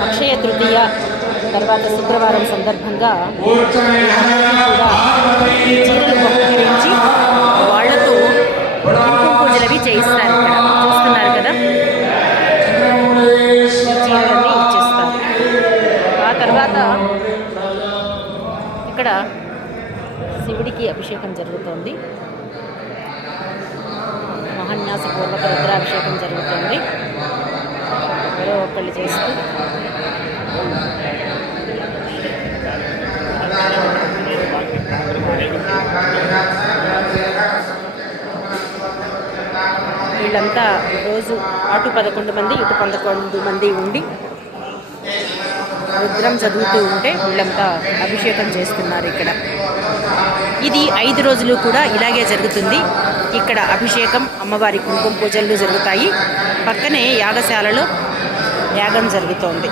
అక్షయ తృతీయ తర్వాత శుక్రవారం సందర్భంగా చీరలు బహుకరించి వాళ్ళతో కుంకుమ పూజలు అవి చేయిస్తారు ఇక్కడ. చూస్తున్నారు కదా? చీరలన్నీ ఇచ్చేస్తారు. ఆ తర్వాత ఇక్కడ శివుడికి అభిషేకం జరుగుతోంది. మహాన్యాసపూర్వక రుద్రాభిషేకం జరుగుతోంది. ఎవరో ఒకళ్ళు చేస్తూ వీళ్ళంతా రోజు అటు పదకొండు మంది ఇటు పదకొండు మంది ఉండి రుద్రం చదువుతూ ఉంటే వీళ్ళంతా అభిషేకం చేస్తున్నారు ఇక్కడ. ఇది ఐదు రోజులు కూడా ఇలాగే జరుగుతుంది. ఇక్కడ అభిషేకం అమ్మవారి కుంకుమ పూజలు జరుగుతాయి. పక్కనే యాగశాలలో యాగం జరుగుతోంది.